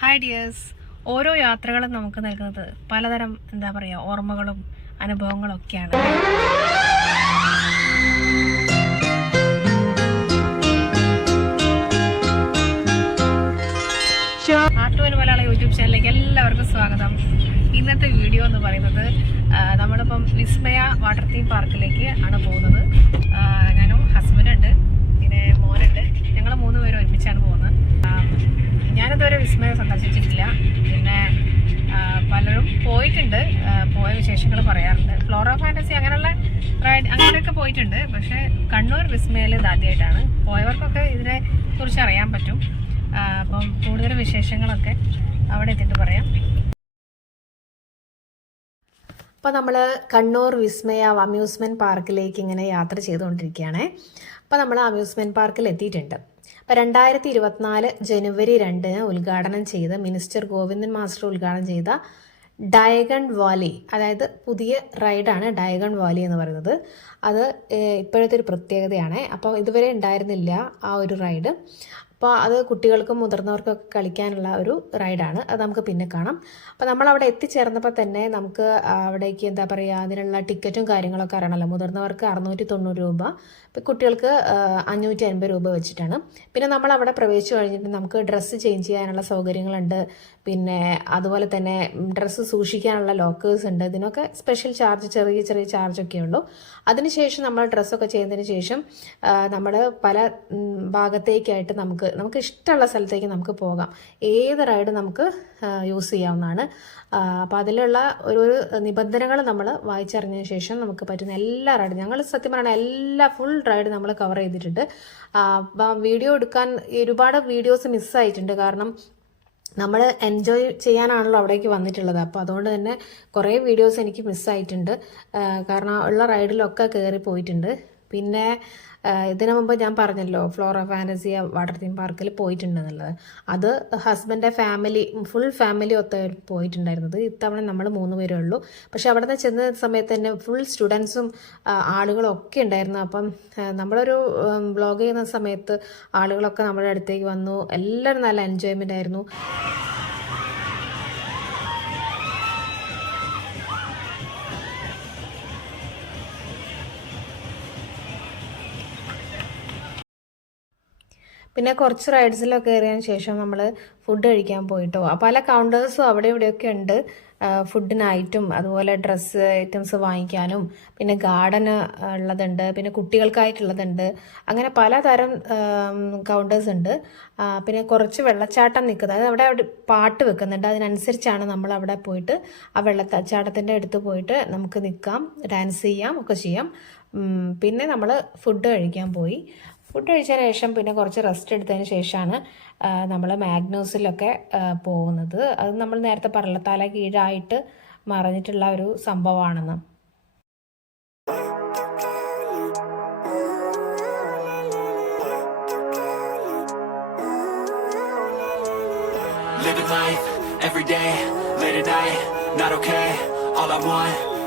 Hi dears ഓരോ യാത്രകളും നമുക്ക് നൽകുന്നത് പലതരം എന്താ പറയുക ഓർമ്മകളും അനുഭവങ്ങളും ഒക്കെയാണ് ആട്ടുവൻ മലയാള യൂട്യൂബ് ചാനലിലേക്ക് എല്ലാവർക്കും സ്വാഗതം. ഇന്നത്തെ വീഡിയോ എന്ന് പറയുന്നത് നമ്മളിപ്പം വിസ്മയ വാട്ടർ തീം പാർക്കിലേക്ക് ആണ് പോകുന്നത്. ഞാനും ഹസ്ബൻഡ് ഉണ്ട് പിന്നെ മോനുണ്ട്. ഞങ്ങൾ മൂന്ന് പേരും ഒരുമിച്ചാണ് പോകുന്നത്. ഞാനിതുവരെ വിസ്മയം സന്ദർശിച്ചിട്ടില്ല. പിന്നെ പലരും പോയിട്ടുണ്ട്. പോയ വിശേഷങ്ങൾ പറയാറുണ്ട്. ഫ്ലോറ ഫാന്റസി അങ്ങനെയുള്ള റൈഡ് അങ്ങനെയൊക്കെ പോയിട്ടുണ്ട്. പക്ഷേ കണ്ണൂർ വിസ്മയിൽ ഇതാദ്യമായിട്ടാണ് പോയവർക്കൊക്കെ ഇതിനെ കുറിച്ച് അറിയാൻ പറ്റും. അപ്പം കൂടുതൽ വിശേഷങ്ങളൊക്കെ അവിടെ എത്തിയിട്ട് പറയാം. അപ്പോൾ നമ്മൾ കണ്ണൂർ വിസ്മയ അമ്യൂസ്മെന്റ് പാർക്കിലേക്ക് ഇങ്ങനെ യാത്ര ചെയ്തുകൊണ്ടിരിക്കുകയാണ്. അപ്പോൾ നമ്മൾ അമ്യൂസ്മെന്റ് പാർക്കിൽ എത്തിയിട്ടുണ്ട്. രണ്ടായിരത്തി ഇരുപത്തിനാല് ജനുവരി രണ്ടിന് ഉദ്ഘാടനം ചെയ്ത മിനിസ്റ്റർ ഗോവിന്ദൻ മാസ്റ്റർ ഉദ്ഘാടനം ചെയ്ത ഡയഗൺ വാലി അതായത് പുതിയ റൈഡാണ് ഡയഗൺ വാലി എന്ന് പറയുന്നത്. അത് ഇപ്പോഴത്തെ ഒരു പ്രത്യേകതയാണ്. അപ്പോൾ ഇതുവരെ ഉണ്ടായിരുന്നില്ല ആ ഒരു റൈഡ്. അപ്പോൾ അത് കുട്ടികൾക്കും മുതിർന്നവർക്കൊക്കെ കളിക്കാനുള്ള ഒരു റൈഡാണ്. അത് നമുക്ക് പിന്നെ കാണാം. അപ്പോൾ നമ്മൾ അവിടെ എത്തിച്ചേർന്നപ്പോൾ തന്നെ നമുക്ക് അവിടേക്ക് എന്താ പറയുക അതിനുള്ള ടിക്കറ്റും കാര്യങ്ങളൊക്കെ അറിയണമല്ലോ മുതിർന്നവർക്ക് അറുന്നൂറ്റി തൊണ്ണൂറ് രൂപ ഇപ്പം കുട്ടികൾക്ക് അഞ്ഞൂറ്റി അൻപത് രൂപ വെച്ചിട്ടാണ്. പിന്നെ നമ്മൾ അവിടെ പ്രവേശിച്ചു കഴിഞ്ഞിട്ട് നമുക്ക് ഡ്രസ്സ് ചേഞ്ച് ചെയ്യാനുള്ള സൗകര്യങ്ങളുണ്ട്. പിന്നെ അതുപോലെ തന്നെ ഡ്രസ്സ് സൂക്ഷിക്കാനുള്ള ലോക്കേഴ്സ് ഉണ്ട്. ഇതിനൊക്കെ സ്പെഷ്യൽ ചാർജ് ചെറിയ ചെറിയ ചാർജൊക്കെ ഉള്ളൂ. അതിനുശേഷം നമ്മൾ ഡ്രസ്സൊക്കെ ചെയ്യുന്നതിന് ശേഷം നമ്മൾ പല ഭാഗത്തേക്കായിട്ട് നമുക്ക് നമുക്ക് ഇഷ്ടമുള്ള സ്ഥലത്തേക്ക് നമുക്ക് പോകാം. ഏത് റൈഡ് നമുക്ക് യൂസ് ചെയ്യാവുന്നതാണ്. അപ്പോൾ അതിലുള്ള ഒരു ഒരു നിബന്ധനകൾ നമ്മൾ വായിച്ചറിഞ്ഞതിന് ശേഷം നമുക്ക് പറ്റുന്ന എല്ലാ റൈഡും ഞങ്ങൾ സത്യം പറഞ്ഞാൽ എല്ലാ ഫുൾ റൈഡ് നമ്മൾ കവർ ചെയ്തിട്ടുണ്ട്. അപ്പം വീഡിയോ എടുക്കാൻ ഒരുപാട് വീഡിയോസ് മിസ്സായിട്ടുണ്ട് കാരണം നമ്മൾ എൻജോയ് ചെയ്യാനാണല്ലോ അവിടേക്ക് വന്നിട്ടുള്ളത്. അപ്പോൾ അതുകൊണ്ട് തന്നെ കുറേ വീഡിയോസ് എനിക്ക് മിസ്സായിട്ടുണ്ട് കാരണം ഉള്ള റൈഡിലൊക്കെ കയറി പോയിട്ടുണ്ട്. പിന്നെ ഇതിനു മുമ്പ് ഞാൻ പറഞ്ഞല്ലോ ഫ്ലോറ ഫാന്റസി വാട്ടർ തീം പാർക്കിൽ പോയിട്ടുണ്ടെന്നുള്ളത്. അത് ഹസ്ബൻഡിന്റെ ഫാമിലി ഫുൾ ഫാമിലി ഒത്ത പോയിട്ടുണ്ടായിരുന്നത്. ഇത്തവണ നമ്മൾ മൂന്ന് പേരേ ഉള്ളൂ. പക്ഷേ അവിടെ നിന്ന് ചെന്ന സമയത്ത് തന്നെ ഫുൾ സ്റ്റുഡൻസും ആളുകളും ഒക്കെ ഉണ്ടായിരുന്നു. അപ്പം നമ്മളൊരു വ്ളോഗ് ചെയ്യുന്ന സമയത്ത് ആളുകളൊക്കെ നമ്മുടെ അടുത്തേക്ക് വന്നു. എല്ലാവരും നല്ല എൻജോയ്മെന്റ് ആയിരുന്നു. പിന്നെ കുറച്ച് റൈഡ്സിലൊക്കെ കയറിയതിന് ശേഷം നമ്മൾ ഫുഡ് കഴിക്കാൻ പോയിട്ടോ. പല കൗണ്ടേഴ്സും അവിടെ ഇവിടെയൊക്കെ ഉണ്ട്. ഫുഡിനായിട്ടും അതുപോലെ ഡ്രസ്സ് ഐറ്റംസ് വാങ്ങിക്കാനും പിന്നെ ഗാർഡൻ ഉള്ളതുണ്ട് പിന്നെ കുട്ടികൾക്കായിട്ടുള്ളതുണ്ട്. അങ്ങനെ പലതരം കൗണ്ടേഴ്സ് ഉണ്ട്. പിന്നെ കുറച്ച് വെള്ളച്ചാട്ടം നിൽക്കുന്നത് അതായത് അവിടെ അവിടെ പാട്ട് വെക്കുന്നുണ്ട്. അതിനനുസരിച്ചാണ് നമ്മൾ അവിടെ പോയിട്ട് ആ വെള്ളച്ചാട്ടത്തിന്റെ അടുത്ത് പോയിട്ട് നമുക്ക് നിൽക്കാം ഡാൻസ് ചെയ്യാം ഒക്കെ ചെയ്യാം. പിന്നെ നമ്മൾ ഫുഡ് കഴിക്കാൻ പോയി. ഫുഡ് കഴിച്ചതിന് ശേഷം പിന്നെ കുറച്ച് റെസ്റ്റ് എടുത്തതിന് ശേഷമാണ് നമ്മൾ മാഗ്നോസിലൊക്കെ പോകുന്നത് അത് നമ്മൾ നേരത്തെ പറഞ്ഞ തല കീഴായിട്ട് മറഞ്ഞിട്ടുള്ള ഒരു സംഭവമാണെന്ന് every day, late at night, not okay. All I want,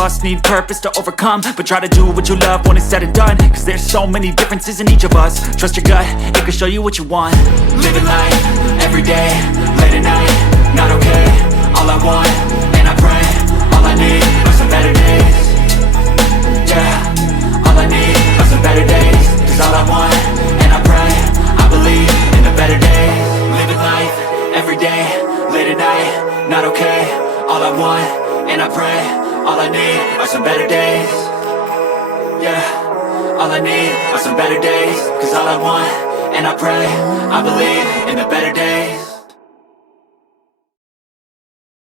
us need purpose to overcome. But try to do what you love when it's said and done. Cause there's so many differences in each of us. Trust your gut, it can show you what you want. Living life, every day, late at night Not okay, all I want, and I pray All I need are some better days. Yeah, all I need are some better days. Cause all I want, and I pray I believe in the better days Living life, every day, late at night Not okay, all I want, and I pray All I need are some better days. Yeah, all I need are some better days. Cause all I want, and I pray I believe in the better days